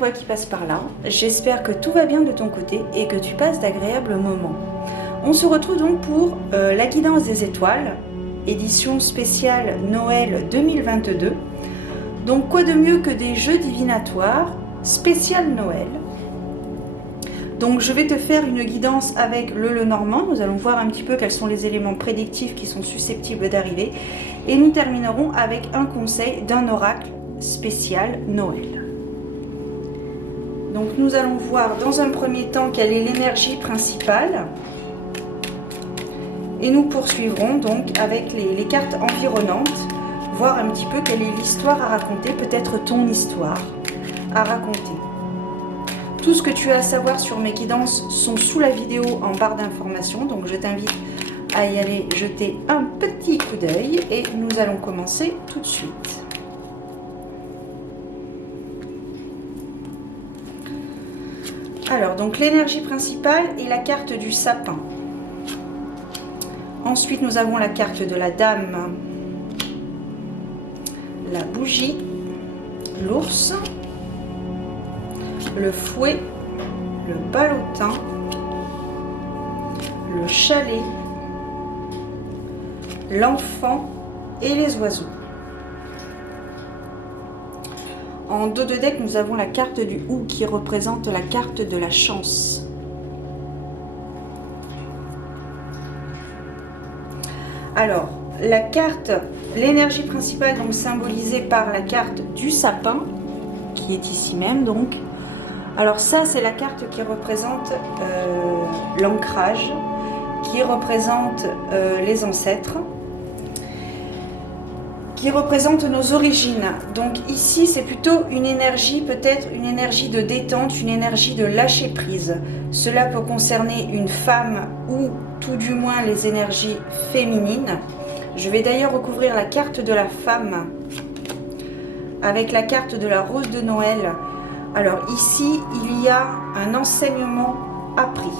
toi qui passes par là, j'espère que tout va bien de ton côté et que tu passes d'agréables moments. On se retrouve donc pour la guidance des étoiles, édition spéciale Noël 2022. Donc quoi de mieux que des jeux divinatoires spécial Noël. Donc je vais te faire une guidance avec le Lenormand, nous allons voir un petit peu quels sont les éléments prédictifs qui sont susceptibles d'arriver et nous terminerons avec un conseil d'un oracle spécial Noël. Donc nous allons voir dans un premier temps quelle est l'énergie principale et nous poursuivrons donc avec les cartes environnantes, voir un petit peu quelle est l'histoire à raconter, peut-être ton histoire à raconter. Tout ce que tu as à savoir sur mes guidances sont sous la vidéo en barre d'informations, donc je t'invite à y aller jeter un petit coup d'œil et nous allons commencer tout de suite. Alors, donc l'énergie principale est la carte du sapin. Ensuite, nous avons la carte de la dame, la bougie, l'ours, le fouet, le ballotin, le chalet, l'enfant et les oiseaux. En dos de deck, nous avons la carte du Hou qui représente la carte de la chance. Alors, la carte, l'énergie principale donc symbolisée par la carte du sapin, qui est ici même donc. Alors ça, c'est la carte qui représente l'ancrage, qui représente les ancêtres, qui représente nos origines. Donc ici, c'est plutôt une énergie, peut-être une énergie de détente, une énergie de lâcher prise. Cela peut concerner une femme ou tout du moins les énergies féminines. Je vais d'ailleurs recouvrir la carte de la femme avec la carte de la rose de Noël. Alors ici, il y a un enseignement appris.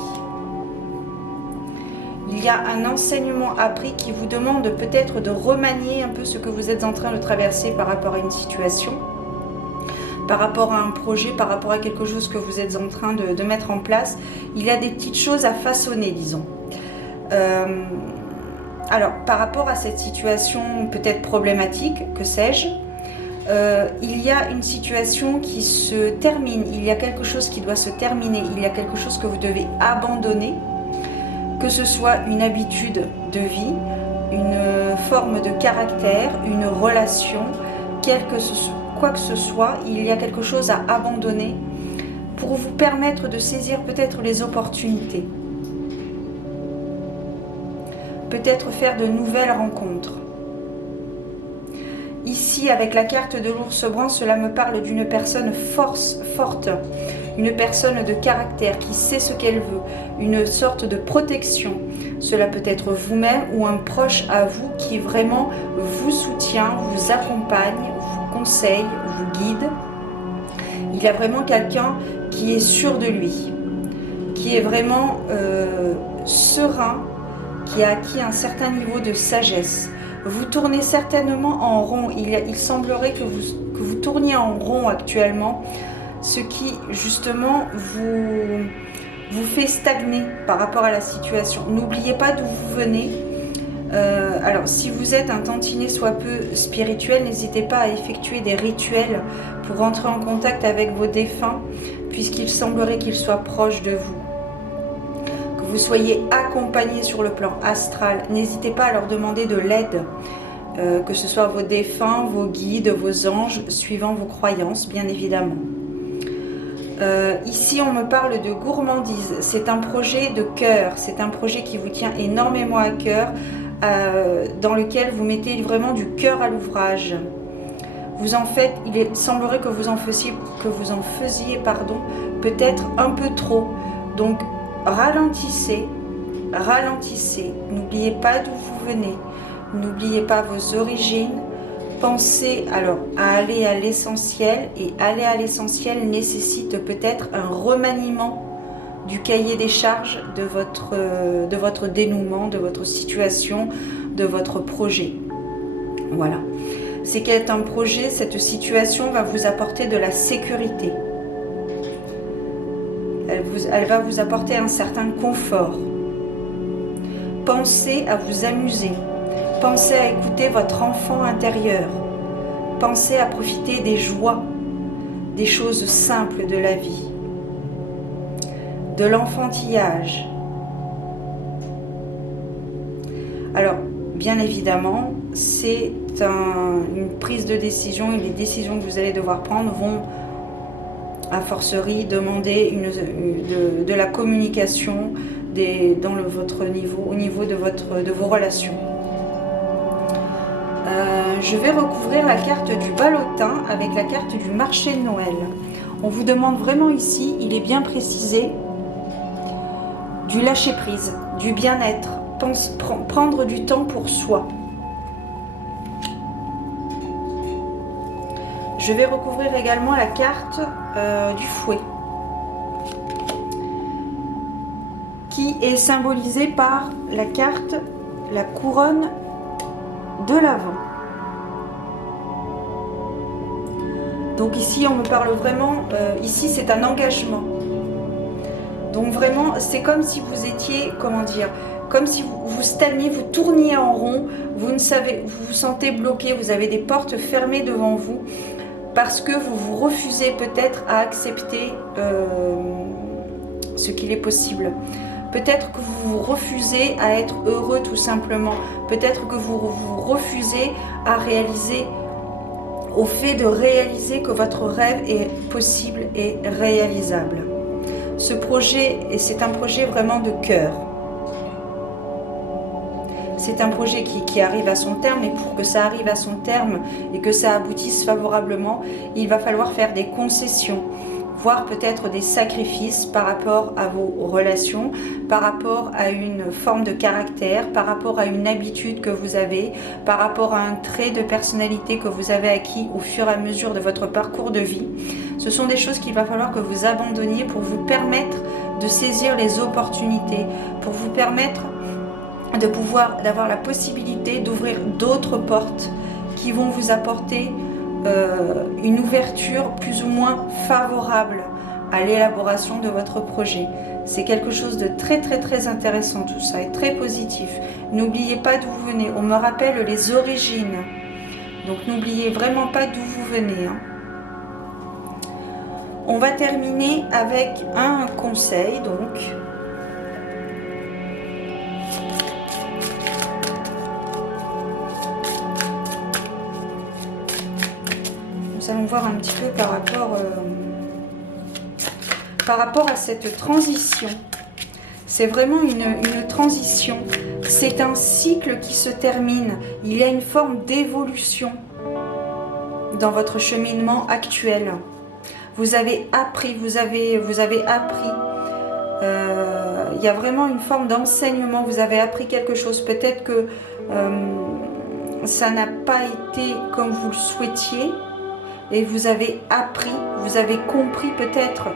Il y a un enseignement appris qui vous demande peut-être de remanier un peu ce que vous êtes en train de traverser par rapport à une situation, par rapport à un projet, par rapport à quelque chose que vous êtes en train de mettre en place. Il y a des petites choses à façonner, disons. Alors, par rapport à cette situation peut-être problématique, que sais-je, il y a une situation qui se termine, il y a quelque chose qui doit se terminer, il y a quelque chose que vous devez abandonner, que ce soit une habitude de vie, une forme de caractère, une relation, quoi que ce soit, il y a quelque chose à abandonner pour vous permettre de saisir peut-être les opportunités, peut-être faire de nouvelles rencontres. Ici, avec la carte de l'ours brun, cela me parle d'une personne forte, une personne de caractère qui sait ce qu'elle veut, une sorte de protection. Cela peut être vous-même ou un proche à vous qui vraiment vous soutient, vous accompagne, vous conseille, vous guide. Il y a vraiment quelqu'un qui est sûr de lui, qui est vraiment serein, qui a acquis un certain niveau de sagesse. Vous tournez certainement en rond, il semblerait que vous tourniez en rond actuellement, ce qui justement vous fait stagner par rapport à la situation. N'oubliez pas d'où vous venez. Alors si vous êtes un tantinet soit peu spirituel, n'hésitez pas à effectuer des rituels pour rentrer en contact avec vos défunts, puisqu'il semblerait qu'ils soient proches de vous. Vous soyez accompagné sur le plan astral, n'hésitez pas à leur demander de l'aide, que ce soit vos défunts, vos guides, vos anges, suivant vos croyances, bien évidemment. Ici, on me parle de gourmandise. C'est un projet de cœur, c'est un projet qui vous tient énormément à cœur, dans lequel vous mettez vraiment du cœur à l'ouvrage. Vous en faites, il semblerait que vous en faisiez peut-être un peu trop. Donc, ralentissez, n'oubliez pas d'où vous venez, n'oubliez pas vos origines, pensez alors à aller à l'essentiel, et aller à l'essentiel nécessite peut-être un remaniement du cahier des charges de votre dénouement, de votre situation, de votre projet. Voilà. C'est qu'être un projet, cette situation va vous apporter de la sécurité. Elle va vous apporter un certain confort. Pensez à vous amuser. Pensez à écouter votre enfant intérieur. Pensez à profiter des joies, des choses simples de la vie, de l'enfantillage. Alors, bien évidemment, c'est une prise de décision et les décisions que vous allez devoir prendre vont, à forcerie, demander de la communication votre niveau, au niveau de vos relations. Je vais recouvrir la carte du ballotin avec la carte du marché de Noël. On vous demande vraiment ici, il est bien précisé, du lâcher-prise, du bien-être, prendre du temps pour soi. Je vais recouvrir également la carte du fouet, qui est symbolisée par la carte, la couronne de l'Avent. Donc ici, on me parle vraiment, ici c'est un engagement. Donc vraiment, c'est comme si vous étiez, comment dire, comme si vous stagniez, vous tourniez en rond, vous vous sentez bloqué, vous avez des portes fermées devant vous, parce que vous vous refusez peut-être à accepter ce qu'il est possible. Peut-être que vous vous refusez à être heureux tout simplement. Peut-être que vous vous refusez à réaliser, au fait de réaliser que votre rêve est possible et réalisable. Ce projet, et c'est un projet vraiment de cœur. C'est un projet qui arrive à son terme, et pour que ça arrive à son terme et que ça aboutisse favorablement, il va falloir faire des concessions, voire peut-être des sacrifices par rapport à vos relations, par rapport à une forme de caractère, par rapport à une habitude que vous avez, par rapport à un trait de personnalité que vous avez acquis au fur et à mesure de votre parcours de vie. Ce sont des choses qu'il va falloir que vous abandonniez pour vous permettre de saisir les opportunités, pour vous permettre d'avoir la possibilité d'ouvrir d'autres portes qui vont vous apporter une ouverture plus ou moins favorable à l'élaboration de votre projet. C'est quelque chose de très très très intéressant tout ça et très positif. N'oubliez pas d'où vous venez. On me rappelle les origines. Donc n'oubliez vraiment pas d'où vous venez. On va terminer avec un conseil donc. Nous allons voir un petit peu par rapport à cette transition. C'est vraiment une transition. C'est un cycle qui se termine. Il y a une forme d'évolution dans votre cheminement actuel. Vous avez appris, vous avez appris. Il y a vraiment une forme d'enseignement. Vous avez appris quelque chose. Peut-être que ça n'a pas été comme vous le souhaitiez. Et vous avez appris, vous avez compris peut-être,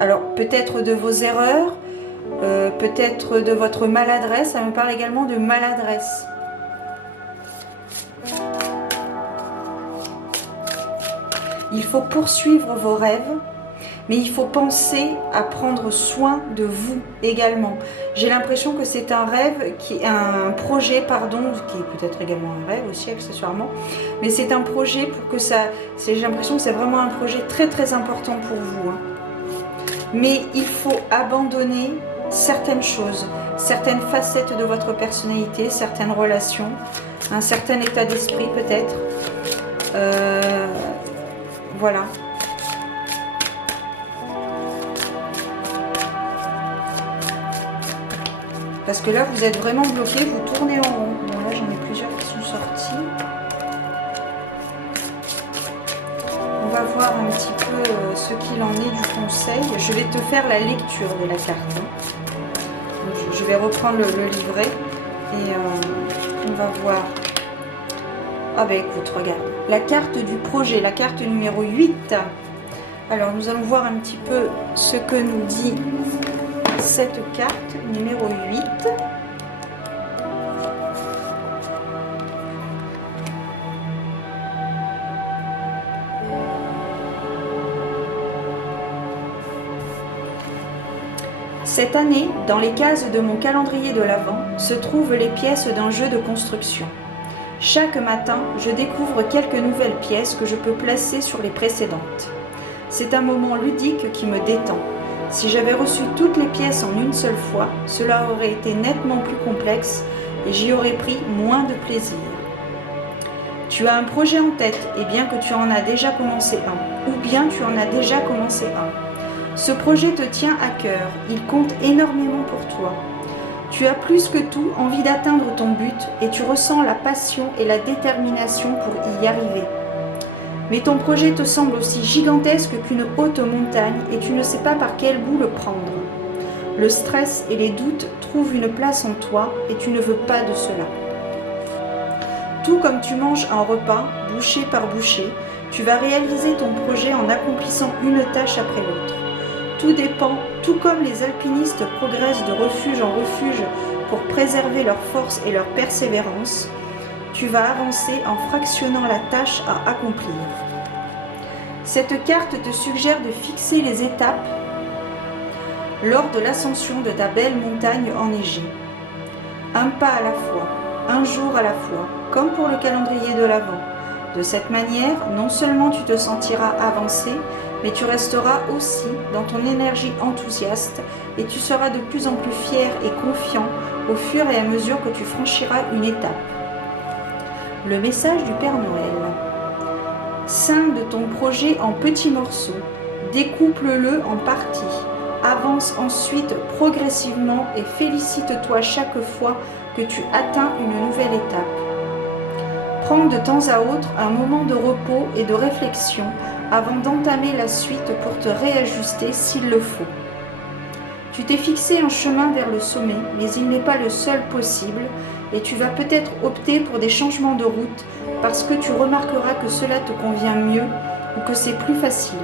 alors peut-être de vos erreurs, peut-être de votre maladresse. Ça me parle également de maladresse. Il faut poursuivre vos rêves, mais il faut penser à prendre soin de vous également. J'ai l'impression que c'est un rêve, un projet, pardon, qui est peut-être également un rêve aussi accessoirement, mais c'est un projet pour que ça, j'ai l'impression que c'est vraiment un projet très très important pour vous. Mais il faut abandonner certaines choses, certaines facettes de votre personnalité, certaines relations, un certain état d'esprit peut-être. Voilà. Parce que là, vous êtes vraiment bloqué, vous tournez en rond. Bon, là, j'en ai plusieurs qui sont sortis. On va voir un petit peu ce qu'il en est du conseil. Je vais te faire la lecture de la carte. Donc, je vais reprendre le livret et on va voir. Ah ben écoute, regarde. La carte du projet, la carte numéro 8. Alors, nous allons voir un petit peu ce que nous dit cette carte numéro 8. Cette année, dans les cases de mon calendrier de l'Avent, se trouvent les pièces d'un jeu de construction. Chaque matin, je découvre quelques nouvelles pièces que je peux placer sur les précédentes. C'est un moment ludique qui me détend. Si j'avais reçu toutes les pièces en une seule fois, cela aurait été nettement plus complexe et j'y aurais pris moins de plaisir. Tu as un projet en tête et bien que tu en as déjà commencé un, ou bien tu en as déjà commencé un. Ce projet te tient à cœur, il compte énormément pour toi. Tu as plus que tout envie d'atteindre ton but et tu ressens la passion et la détermination pour y arriver. Mais ton projet te semble aussi gigantesque qu'une haute montagne et tu ne sais pas par quel bout le prendre. Le stress et les doutes trouvent une place en toi et tu ne veux pas de cela. Tout comme tu manges un repas, bouchée par bouchée, tu vas réaliser ton projet en accomplissant une tâche après l'autre. Tout dépend, tout comme les alpinistes progressent de refuge en refuge pour préserver leur force et leur persévérance, tu vas avancer en fractionnant la tâche à accomplir. Cette carte te suggère de fixer les étapes lors de l'ascension de ta belle montagne enneigée. Un pas à la fois, un jour à la fois, comme pour le calendrier de l'Avent. De cette manière, non seulement tu te sentiras avancé, mais tu resteras aussi dans ton énergie enthousiaste et tu seras de plus en plus fier et confiant au fur et à mesure que tu franchiras une étape. Le message du Père Noël. Scinde ton projet en petits morceaux, découpe-le en parties, avance ensuite progressivement et félicite-toi chaque fois que tu atteins une nouvelle étape. Prends de temps à autre un moment de repos et de réflexion avant d'entamer la suite pour te réajuster s'il le faut. Tu t'es fixé un chemin vers le sommet, mais il n'est pas le seul possible et tu vas peut-être opter pour des changements de route parce que tu remarqueras que cela te convient mieux ou que c'est plus facile.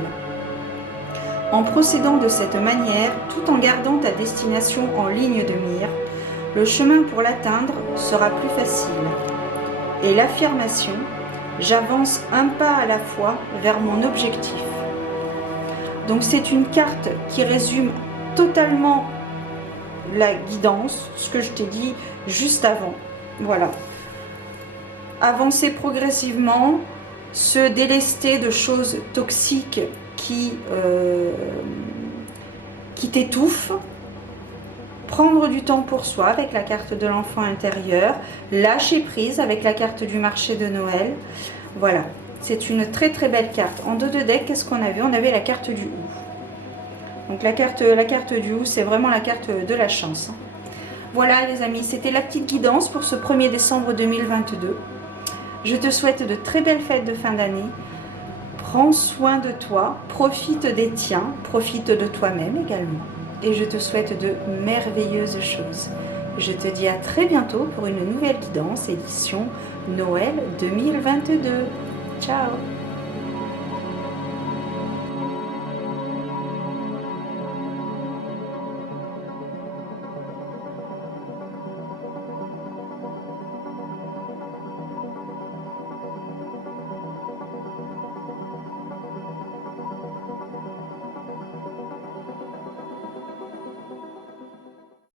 En procédant de cette manière, tout en gardant ta destination en ligne de mire, le chemin pour l'atteindre sera plus facile. Et l'affirmation « J'avance un pas à la fois vers mon objectif ». Donc c'est une carte qui résume totalement la guidance, ce que je t'ai dit juste avant. Voilà. Avancer progressivement, se délester de choses toxiques qui t'étouffent, prendre du temps pour soi avec la carte de l'enfant intérieur, lâcher prise avec la carte du marché de Noël. Voilà, c'est une très très belle carte. En dos de deck, qu'est-ce qu'on avait? On avait la carte du Hou. Donc la carte du Hou, c'est vraiment la carte de la chance. Voilà les amis, c'était la petite guidance pour ce 1er décembre 2022. Je te souhaite de très belles fêtes de fin d'année. Prends soin de toi, profite des tiens, profite de toi-même également. Et je te souhaite de merveilleuses choses. Je te dis à très bientôt pour une nouvelle guidance édition Noël 2022. Ciao!